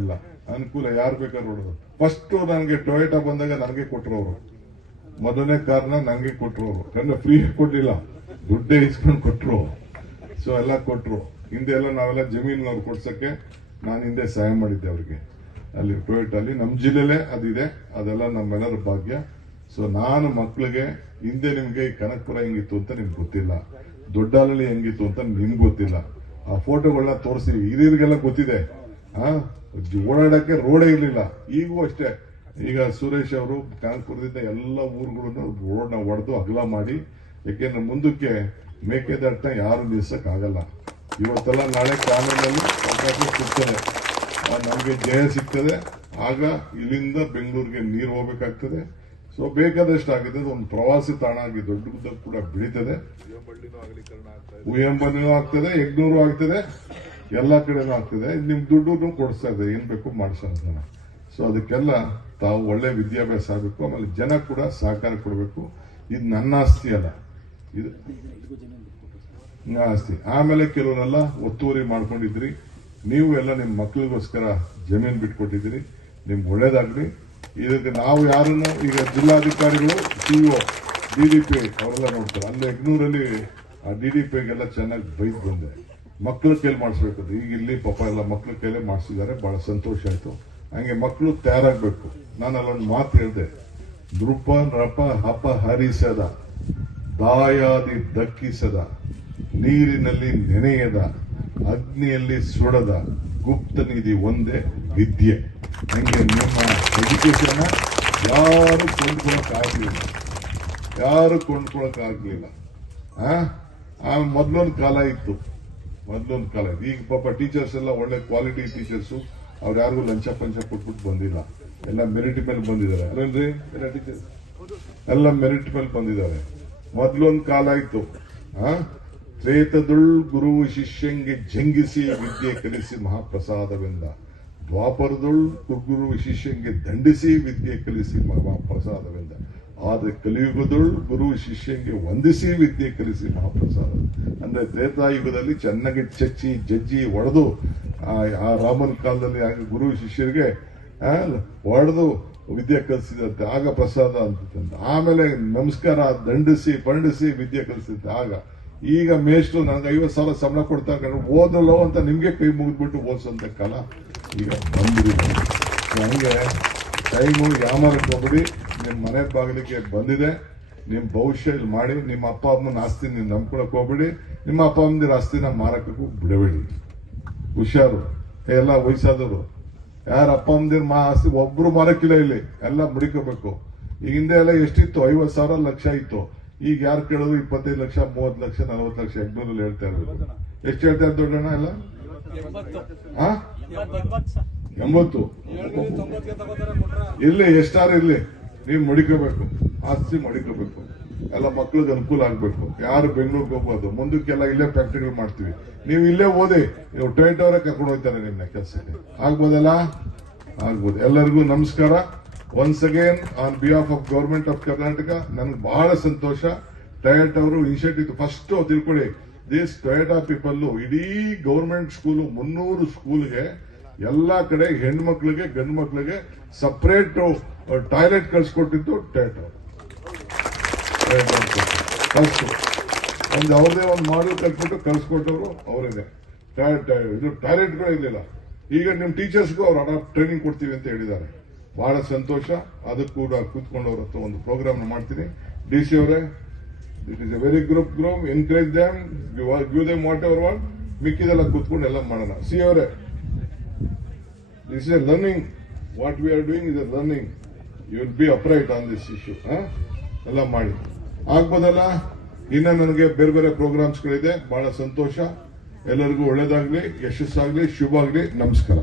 ಎಲ್ಲ ಅನುಕೂಲ, ಯಾರು ಬೇಕಾದ್ರೂ ಹೊಡೆದು. ಫಸ್ಟ್ ನನಗೆ ಟೊಯೋಟಾ ಬಂದಾಗ ನನಗೆ ಕೊಟ್ಟರು ಅವರು, ಮೊದಲನೇ ಕಾರ್ನ ನನಗೆ ಕೊಟ್ಟರು ಅವರು. ಯಾಕಂದ್ರೆ ಫ್ರೀ ಕೊಟ್ಟಿಲ್ಲ, ದುಡ್ಡೇ ಇಸ್ಕೊಂಡು ಕೊಟ್ಟರು. ಸೊ ಎಲ್ಲ ಕೊಟ್ಟರು. ಹಿಂದೆ ಎಲ್ಲ ನಾವೆಲ್ಲ ಜಮೀನವ್ರು ಕೊಡ್ಸಕ್ಕೆ ನಾನು ಹಿಂದೆ ಸಹಾಯ ಮಾಡಿದ್ದೆ ಅವ್ರಿಗೆ. ಅಲ್ಲಿ ಟೊಯೋಟಾ ಅಲ್ಲಿ ನಮ್ಮ ಜಿಲ್ಲೆಲೇ ಅದಿದೆ, ಅದೆಲ್ಲ ನಮ್ಮೆಲ್ಲರ ಭಾಗ್ಯ. ಸೊ ನಾನು ಮಕ್ಕಳಿಗೆ ಹಿಂದೆ ನಿಮ್ಗೆ ಈ ಕನಕಪುರ ಹೆಂಗಿತ್ತು ಅಂತ ನಿಮ್ಗೆ ಗೊತ್ತಿಲ್ಲ, ದೊಡ್ಡಾಲಲ್ಲಿ ಹೆಂಗಿತ್ತು ಅಂತ ನಿಮ್ಗೆ ಗೊತ್ತಿಲ್ಲ. ಆ ಫೋಟೋಗಳನ್ನ ತೋರಿಸ್ತೀವಿ, ಹಿರಿಯರಿಗೆಲ್ಲ ಗೊತ್ತಿದೆ. ಓಡಾಡಕ್ಕೆ ರೋಡೇ ಇರಲಿಲ್ಲ. ಈಗೂ ಅಷ್ಟೇ. ಈಗ ಸುರೇಶ್ ಅವರು ಕನಕಪುರದಿಂದ ಎಲ್ಲ ಊರುಗಳನ್ನು ರೋಡ್ನ ಒಡೆದು ಅಗಲ ಮಾಡಿ, ಯಾಕೆಂದ್ರೆ ಮುಂದಕ್ಕೆ ಮೇಕೆದಾಟನ ಯಾರು ನಿಲ್ಸಕ್ ಆಗಲ್ಲ. ಇವತ್ತೆಲ್ಲ ನಾಳೆ ಕಾನೂನಲ್ಲಿ ಅವಕಾಶ ಸಿಗ್ತದೆ, ನಮಗೆ ಜಯ ಸಿಗ್ತದೆ. ಆಗ ಇಲ್ಲಿಂದ ಬೆಂಗಳೂರಿಗೆ ನೀರು ಹೋಗ್ಬೇಕಾಗ್ತದೆ. ಸೊ ಬೇಕಾದಷ್ಟು ಆಗಿದೆ. ಒಂದು ಪ್ರವಾಸಿ ತಾಣ ಆಗಿ ದೊಡ್ಡ ಕೂಡ ಬೆಳೀತದೆ. ಉಯಂಬನಿನೂ ಆಗ್ತದೆ, ಯಗ್ನೂರು ಆಗ್ತದೆ, ಎಲ್ಲಾ ಕಡೆನೂ ಆಗ್ತದೆ. ನಿಮ್ ದುಡ್ಡು ಕೊಡಿಸ್ತಾ ಇದೆ, ಏನ್ ಬೇಕು ಮಾಡಿಸೋಣ. ಸೊ ಅದಕ್ಕೆಲ್ಲ ತಾವು ಒಳ್ಳೆ ವಿದ್ಯಾಭ್ಯಾಸ ಆಗಬೇಕು. ಆಮೇಲೆ ಜನ ಕೂಡ ಸಹಕಾರ ಕೊಡಬೇಕು. ಇದು ನನ್ನ ಆಸ್ತಿ ಅಲ್ಲ, ಇದು ಆಸ್ತಿ. ಆಮೇಲೆ ಕೆಲವರೆಲ್ಲ ಒತ್ತುವರಿ ಮಾಡ್ಕೊಂಡಿದ್ರಿ, ನೀವು ಎಲ್ಲ ನಿಮ್ಮ ಮಕ್ಕಳಿಗೋಸ್ಕರ ಜಮೀನು ಬಿಟ್ಕೊಟ್ಟಿದ್ದೀರಿ. ನಿಮ್ಗೆ ಒಳ್ಳೇದಾಗ್ಲಿ. ಇದಕ್ಕೆ ನಾವು ಯಾರನ್ನು ಈಗ ಜಿಲ್ಲಾಧಿಕಾರಿಗಳು, ಸಿಇಒ, ಡಿಡಿಪಿ ಅವರೆಲ್ಲ ನೋಡ್ತಾರೆ. ಅಲ್ಲಿ ಯಗ್ನೂರಲ್ಲಿ ಆ ಡಿಡಿಪಿಗೆಲ್ಲ ಚೆನ್ನಾಗಿ ಬೈದ್ ಬಂದೆ. ಮಕ್ಕಳ ಕೈಲಿ ಮಾಡಿಸ್ಬೇಕು. ಈಗ ಇಲ್ಲಿ ಪಾಪ ಎಲ್ಲ ಮಕ್ಕಳ ಕೈಲೇ ಮಾಡಿಸಿದ್ದಾರೆ, ಬಹಳ ಸಂತೋಷ ಆಯ್ತು. ಹಂಗೆ ಮಕ್ಕಳು ತಯಾರಾಗಬೇಕು. ನಾನು ಅಲ್ಲೊಂದು ಮಾತು ಹೇಳಿದೆ, ನೃಪ ನೃಪ ಹಪ ಹರಿಸದ, ದಾಯಾದಿ ದಕ್ಕಿಸದ, ನೀರಿನಲ್ಲಿ ನೆನೆಯದ, ಅಗ್ನಿಯಲ್ಲಿ ಸುಡದ ಗುಪ್ತ ನಿಧಿ ಒಂದೇ ವಿದ್ಯೆ. ಹಂಗೆ ನಿಮ್ಮ ಎಜುಕೇಶನ್ ಯಾರು ಕೊಂಡ್ಕೊಳಕ್ಕಾಗಲಿಲ್ಲ, ಯಾರು ಕೊಂಡ್ಕೊಳಕ್ಕಾಗಲಿಲ್ಲ. ಮೊದಲೊಂದು ಕಾಲ ಇತ್ತು, ಈಗ ಪಾಪ ಟೀಚರ್ಸ್ ಎಲ್ಲ ಒಳ್ಳೆ ಕ್ವಾಲಿಟಿ ಟೀಚರ್ಸು. ಅವ್ರು ಯಾರಿಗೂ ಲಂಚ ಪಂಚ ಕೊಟ್ಬಿಟ್ಟು ಬಂದಿಲ್ಲ, ಎಲ್ಲ ಮೆರಿಟ್ ಮೇಲೆ ಬಂದಿದ್ದಾರೆ. ಅಲ್ಲೇನ್ರಿ ಎಲ್ಲ ಟೀಚರ್ಸ್ ಎಲ್ಲ ಮೆರಿಟ್ ಮೇಲೆ ಬಂದಿದ್ದಾರೆ. ಮೊದಲೊಂದು ಕಾಲ ಇತ್ತು, ತ್ರೇತದುಳ್ ಗುರು ಶಿಷ್ಯಂಗೆ ಜಂಗಿಸಿ ವಿದ್ಯೆ ಕಲಿಸಿ ಮಹಾಪ್ರಸಾದವೆಂದ, ದ್ವಾಪರದುಳ್ ಗುರು ಶಿಷ್ಯಂಗೆ ದಂಡಿಸಿ ವಿದ್ಯೆ ಕಲಿಸಿ ಮಹಾಪ್ರಸಾದವೆಂದ, ಆದ್ರೆ ಕಲಿಯುಗದೊಳ್ ಗುರು ಶಿಷ್ಯಂಗೆ ವಂದಿಸಿ ವಿದ್ಯೆ ಕಲಿಸಿ ಮಹಾಪ್ರಸಾದ. ಅಂದ್ರೆ ತ್ರೇತಾಯುಗದಲ್ಲಿ ಚೆನ್ನಾಗಿ ಚಚ್ಚಿ ಜಜ್ಜಿ ಹೊಡೆದು, ಆ ರಾಮನ ಕಾಲದಲ್ಲಿ ಗುರು ಶಿಷ್ಯರಿಗೆ ಹೊಡೆದು ವಿದ್ಯೆ ಕಲಿಸಿದಂತೆ, ಆಗ ಪ್ರಸಾದ ಅಂತ. ಆಮೇಲೆ ನಮಸ್ಕಾರ ದಂಡಿಸಿ ಪಂಡಿಸಿ ವಿದ್ಯೆ ಕಲಿಸಿದಂತೆ ಆಗ. ಈಗ ಮೇಷ್ಟ್ರು ನನಗೆ 50,000 ಸಂಬಳ ಕೊಡ್ತಾರೆ, ಓದಲ್ಲೋ ಅಂತ ನಿಮ್ಗೆ ಕೈ ಮುಗಿದ್ಬಿಟ್ಟು ಓದಿಸೋಂತ ಕಾಲ ಈಗ ಬಂದಿದೆ. ಹಂಗೆ ಟೈಮು ಯಾಮಾರಕ್ಕೆ ಹೋಗ್ಬಿಡಿ. ನಿಮ್ಮ ಮನೆ ಬಾಗಿಲಿಗೆ ಬಂದಿದೆ, ನಿಮ್ಮ ಭವಿಷ್ಯ ಇಲ್ಲಿ ಮಾಡಿ. ನಿಮ್ಮ ಅಪ್ಪ ಅಮ್ಮನ ಆಸ್ತಿ ನೀವು ನಂಬ್ಕೊಳಕ್ ಹೋಗ್ಬಿಡಿ, ನಿಮ್ಮ ಅಪ್ಪ ಅಮ್ಮನ ಆಸ್ತಿನ ಮಾರಕ್ಕೂ ಬಿಡಬೇಡಿ. ಹುಷಾರು. ಎಲ್ಲ ವಯಸ್ಸಾದವರು ಯಾರ ಅಪ್ಪ ಅಮ್ಮದಿರ ಆಸ್ತಿ ಒಬ್ರು ಮಾರಕ್ಕಿಲ್ಲ, ಇಲ್ಲಿ ಎಲ್ಲ ಮುಡಿಕೋಬೇಕು. ಈಗ ಹಿಂದೆ ಎಲ್ಲ ಎಷ್ಟಿತ್ತು, 50,000 ಲಕ್ಷ ಇತ್ತು. ಈಗ ಯಾರು ಕೇಳೋದು 25 ಲಕ್ಷ 30 ಲಕ್ಷ 40 ಲಕ್ಷ ಯಗ್ನೂರಲ್ಲಿ ಹೇಳ್ತಾ ಇರ್ಬೇಕು. ಎಷ್ಟು ಹೇಳ್ತಾ ಇದ್ದಾರೆ ದೊಡ್ಡಣ್ಣ? ಎಲ್ಲ 80 ಇಲ್ಲಿ ಎಷ್ಟಾರು ಇರ್ಲಿ, ನೀವು ಮಡಿಕೋಬೇಕು, ಆಸ್ತಿ ಮಡಿಕೋಬೇಕು. ಎಲ್ಲ ಮಕ್ಳಿಗೆ ಅನುಕೂಲ ಆಗ್ಬೇಕು. ಯಾರು ಬೆಂಗಳೂರಿಗೆ ಹೋಗ್ಬೋದು, ಮುಂದಕ್ಕೆಲ್ಲ ಇಲ್ಲೇ ಫ್ಯಾಕ್ಟರಿಗಳು ಮಾಡ್ತೀವಿ. ನೀವು ಇಲ್ಲೇ ಓದಿ, ನೀವು ಟೊಯೋಟಾ ಅವರೇ ಕರ್ಕೊಂಡು ಹೋಗ್ತಾರೆ ನಿಮ್ನ ಕೆಲಸಕ್ಕೆ. ಆಗ್ಬೋದಲ್ಲ? ಆಗ್ಬೋದು. ಎಲ್ಲರಿಗೂ ನಮಸ್ಕಾರ. Once again on behalf of government of Karnataka ನನಗೆ ಬಹಳ ಸಂತೋಷ. ಟೊಯೋಟಾ ಅವರು ಇನಿಷಿಯೇಟಿವ್ ಫಸ್ಟ್ ತಿಳ್ಕೊಳ್ಳಿ. ದಿಸ್ ಟೊಯೋಟಾ ಪೀಪಲ್ ಇಡೀ ಗವರ್ಮೆಂಟ್ ಸ್ಕೂಲು 300 ಸ್ಕೂಲ್ಗೆ ಎಲ್ಲಾ ಕಡೆ ಹೆಣ್ಮಕ್ಳಿಗೆ ಗಂಡು ಮಕ್ಳಿಗೆ ಸಪರೇಟ್ ಟಾಯ್ಲೆಟ್ ಕಳ್ಸಿಕೊಟ್ಟಿದ್ದು ಟೊಯೋಟಾ. ಫಸ್ಟ್ ಒಂದು ಅವ್ರದೇ ಒಂದು ಮಾಡಲ್ ಕಲ್ತ್ಬಿಟ್ಟು ಕಳ್ಸಿಕೊಟ್ಟವರು ಅವರೇನೆ. ಇದು ಟಾಯ್ಲೆಟ್ಗಳು ಇರಲಿಲ್ಲ. ಈಗ ನಿಮ್ಮ ಟೀಚರ್ಸ್ಗೂ ಅವ್ರು ಟ್ರೈನಿಂಗ್ ಕೊಡ್ತೀವಿ ಅಂತ ಹೇಳಿದ್ದಾರೆ. ಬಹಳ ಸಂತೋಷ. ಅದಕ್ಕೂ ಕೂಡ ಕೂತ್ಕೊಂಡವ್ರ ಹತ್ರ ಒಂದು ಪ್ರೋಗ್ರಾಮ್ ಮಾಡ್ತೀನಿ. DC ಅವರೇ, it is a very group encourage them, give them whatever what. ಮಿಕ್ಕಿದೆಲ್ಲ ಕೂತ್ಕೊಂಡು ಎಲ್ಲ ಮಾಡೋಣ. ಸಿ ಅವರೇ, this is a learning. What we are doing is a learning. You will be upright on this issue. ಎಲ್ಲ ಮಾಡಿ ಆಗ್ಬೋದಲ್ಲ? ಇನ್ನ ನನಗೆ ಬೇರೆ ಬೇರೆ ಪ್ರೋಗ್ರಾಮ್ಸ್ಗಳಿದೆ. ಬಹಳ ಸಂತೋಷ. ಎಲ್ಲರಿಗೂ ಒಳ್ಳೇದಾಗ್ಲಿ, ಯಶಸ್ಸಾಗ್ಲಿ, ಶುಭ ಆಗ್ಲಿ. ನಮಸ್ಕಾರ.